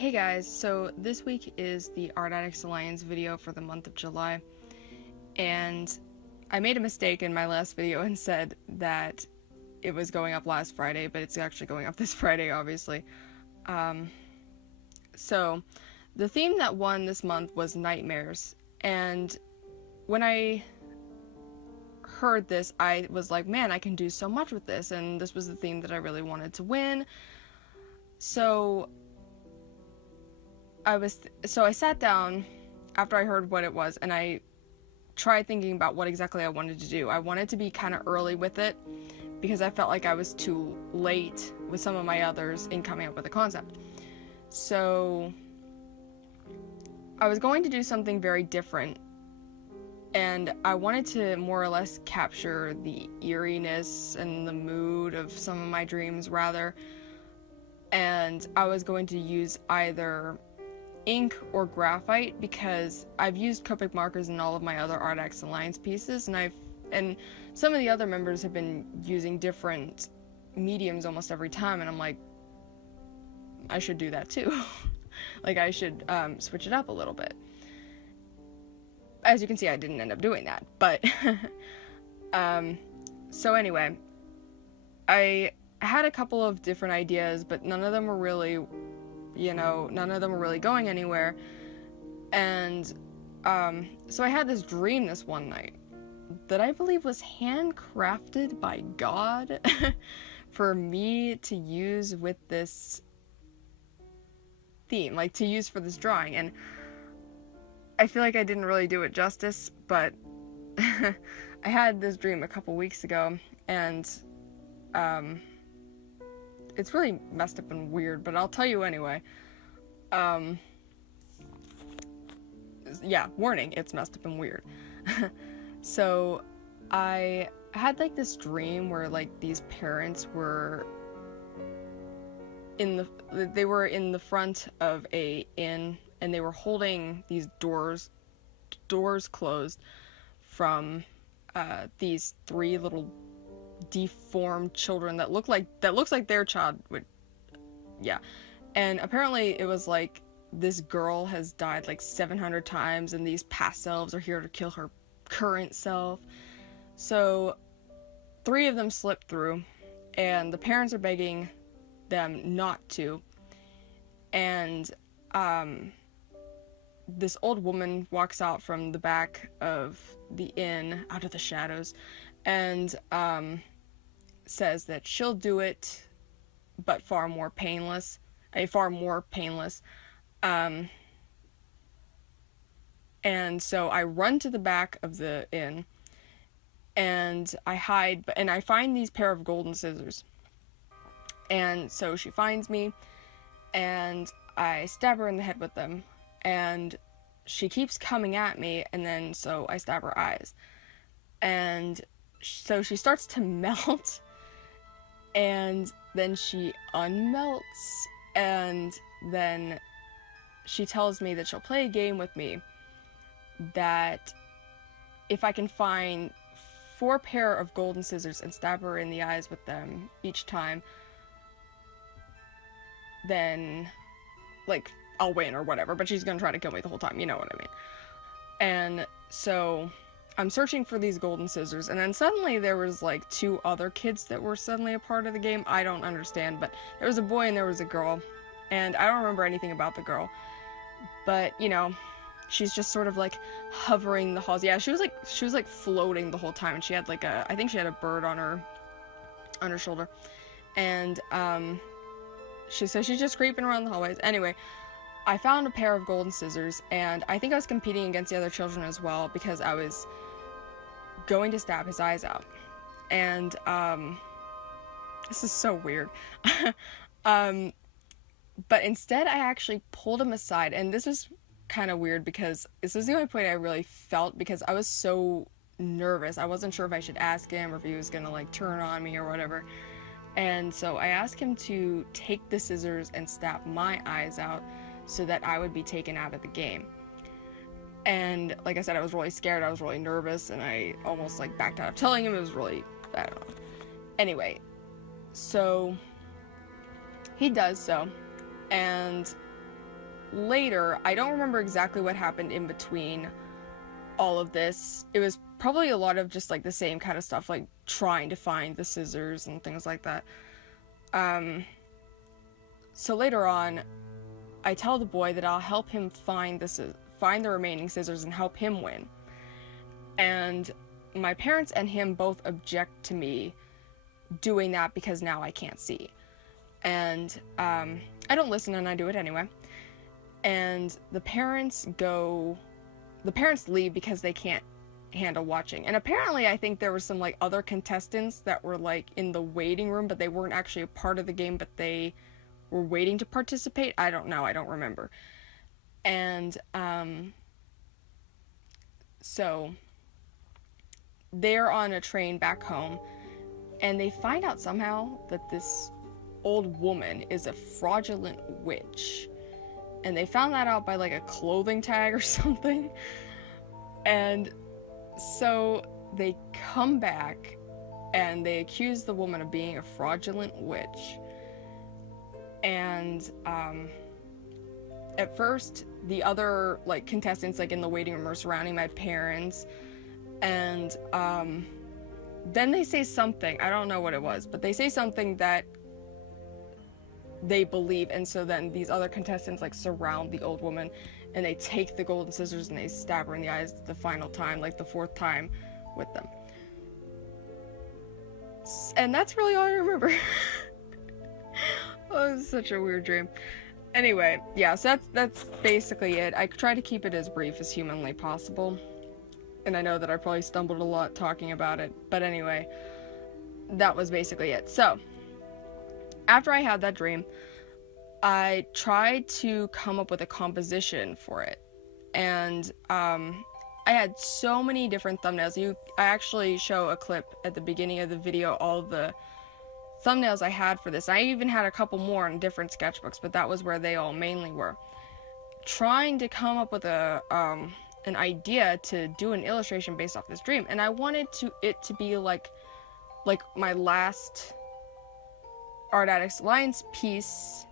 Hey guys, so this week is the Art Addicts Alliance video for the month of July, and I made a mistake in my last video and said that it was going up last Friday, but it's actually going up this Friday, obviously. So the theme that won this month was nightmares, and when I heard this, I was like, man, I can do so much with this, and this was the theme that I really wanted to win. So I sat down after I heard what it was, and I tried thinking about what exactly I wanted to do. I wanted to be kind of early with it because I felt like I was too late with some of my others in coming up with a concept. So I was going to do something very different, and I wanted to more or less capture the eeriness and the mood of some of my dreams rather, and I was going to use either ink or graphite because I've used Copic markers in all of my other Art Addicts Alliance pieces, and some of the other members have been using different mediums almost every time, and I'm like, I should do that too. Like, I should switch it up a little bit. As you can see, I didn't end up doing that, but so anyway, I had a couple of different ideas, but none of them were really going anywhere. And so I had this dream this one night that I believe was handcrafted by God for me to use with this theme, like to use for this drawing. And I feel like I didn't really do it justice, but I had this dream a couple weeks ago, and it's really messed up and weird, but I'll tell you anyway. Yeah, warning, it's messed up and weird. So I had like this dream where like these parents were in the front of a inn, and they were holding these doors closed from these three little deformed children that looks like their child would, yeah. And apparently it was like this girl has died like 700 times, and these past selves are here to kill her current self. So 3 of them slipped through, and the parents are begging them not to. And this old woman walks out from the back of the inn, out of the shadows, and says that she'll do it, but far more painless. And so I run to the back of the inn, and I hide, and I find these pair of golden scissors. And so she finds me, and I stab her in the head with them, and she keeps coming at me, and then so I stab her eyes. And so she starts to melt, and then she unmelts, and then she tells me that she'll play a game with me, that if I can find 4 pair of golden scissors and stab her in the eyes with them each time, then, like, I'll win or whatever, but she's gonna try to kill me the whole time, you know what I mean. And so I'm searching for these golden scissors, and then suddenly there was like 2 other kids that were suddenly a part of the game. I don't understand, but there was a boy and there was a girl, and I don't remember anything about the girl, but you know, she's just sort of like hovering the halls. Yeah, she was like floating the whole time, and she had like I think she had a bird on her shoulder, and she says she's just creeping around the hallways. Anyway, I found a pair of golden scissors, and I think I was competing against the other children as well, because I was going to stab his eyes out. And this is so weird. But instead I actually pulled him aside, and this was kind of weird because this was the only point I really felt, because I was so nervous. I wasn't sure if I should ask him or if he was gonna like turn on me or whatever. And so I asked him to take the scissors and stab my eyes out so that I would be taken out of the game. And like I said, I was really scared, I was really nervous, and I almost like backed out of telling him. It was really, I don't know. Anyway, so he does so, and later, I don't remember exactly what happened in between all of this. It was probably a lot of just like the same kind of stuff, like trying to find the scissors and things like that. So later on, I tell the boy that I'll help him find the remaining scissors and help him win. And my parents and him both object to me doing that because now I can't see. And I don't listen, and I do it anyway. And the parents leave because they can't handle watching. And apparently I think there were some like other contestants that were like in the waiting room, but they weren't actually a part of the game, but they were waiting to participate. I don't know, I don't remember. And so they're on a train back home, and they find out somehow that this old woman is a fraudulent witch. And they found that out by like a clothing tag or something. And so they come back and they accuse the woman of being a fraudulent witch. And at first the other like contestants like in the waiting room are surrounding my parents, and then they say something, I don't know what it was, but they say something that they believe, and so then these other contestants like surround the old woman, and they take the golden scissors and they stab her in the eyes the final time, like the 4th time with them. And that's really all I remember. Oh, it was such a weird dream. Anyway, yeah, so that's basically it. I try to keep it as brief as humanly possible, and I know that I probably stumbled a lot talking about it, but anyway, that was basically it. So after I had that dream, I tried to come up with a composition for it, and I had so many different thumbnails. I actually show a clip at the beginning of the video, all the thumbnails I had for this. I even had a couple more in different sketchbooks, but that was where they all mainly were. Trying to come up with an idea to do an illustration based off this dream, and I wanted it to be like my last Art Addicts Alliance piece,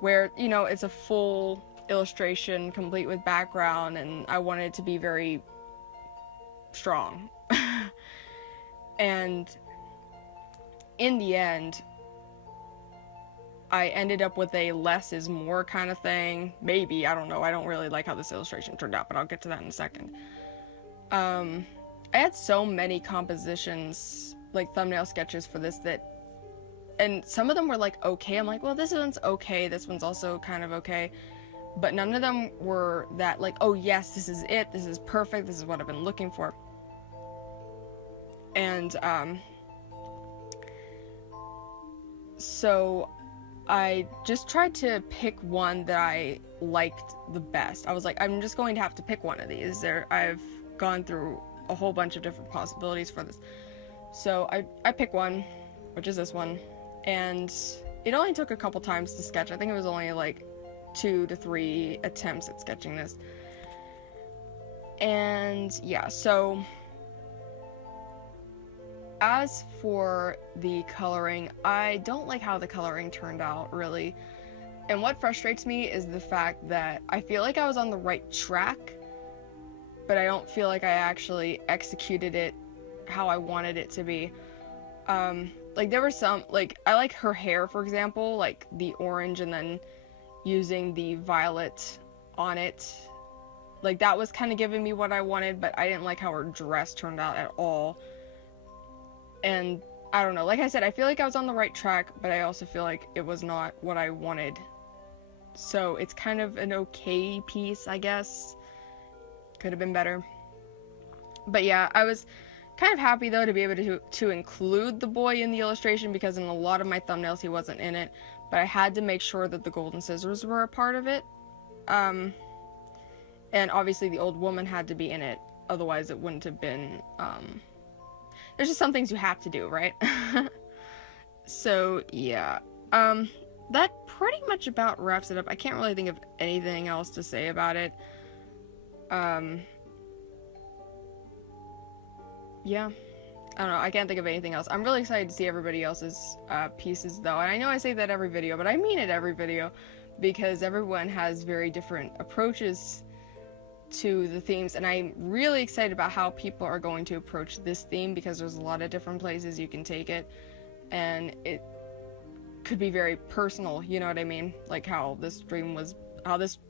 where, you know, it's a full illustration complete with background, and I wanted it to be very strong. And in the end, I ended up with a less is more kind of thing. Maybe, I don't know. I don't really like how this illustration turned out, but I'll get to that in a second. I had so many compositions, like thumbnail sketches for this, and some of them were like okay. I'm like, well, this one's okay, this one's also kind of okay, but none of them were that like, oh yes, this is it, this is perfect, this is what I've been looking for. And so I just tried to pick one that I liked the best. I was like, I'm just going to have to pick one of these. I've gone through a whole bunch of different possibilities for this. So I picked one, which is this one. And it only took a couple times to sketch. I think it was only like 2 to 3 attempts at sketching this. And yeah, so as for the coloring, I don't like how the coloring turned out, really. And what frustrates me is the fact that I feel like I was on the right track, but I don't feel like I actually executed it how I wanted it to be. Like there were some, like I like her hair, for example, like the orange and then using the violet on it. Like that was kind of giving me what I wanted, but I didn't like how her dress turned out at all. And I don't know, like I said, I feel like I was on the right track, but I also feel like it was not what I wanted. So it's kind of an okay piece, I guess. Could have been better. But yeah, I was kind of happy though to be able to include the boy in the illustration, because in a lot of my thumbnails he wasn't in it, but I had to make sure that the golden scissors were a part of it. And obviously the old woman had to be in it, otherwise it wouldn't have been, there's just some things you have to do, right? So yeah, that pretty much about wraps it up. I can't really think of anything else to say about it. Yeah, I don't know, I can't think of anything else. I'm really excited to see everybody else's pieces though, and I know I say that every video, but I mean it every video, because everyone has very different approaches to the themes, and I'm really excited about how people are going to approach this theme, because there's a lot of different places you can take it, and it could be very personal, you know what I mean? Like how this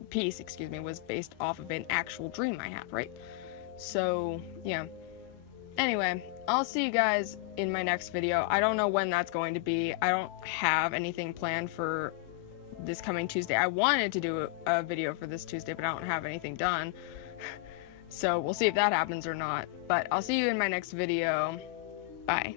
piece, excuse me, was based off of an actual dream I had, right? So, yeah. Anyway, I'll see you guys in my next video. I don't know when that's going to be. I don't have anything planned for this coming Tuesday. I wanted to do a video for this Tuesday, but I don't have anything done. So we'll see if that happens or not. But I'll see you in my next video. Bye.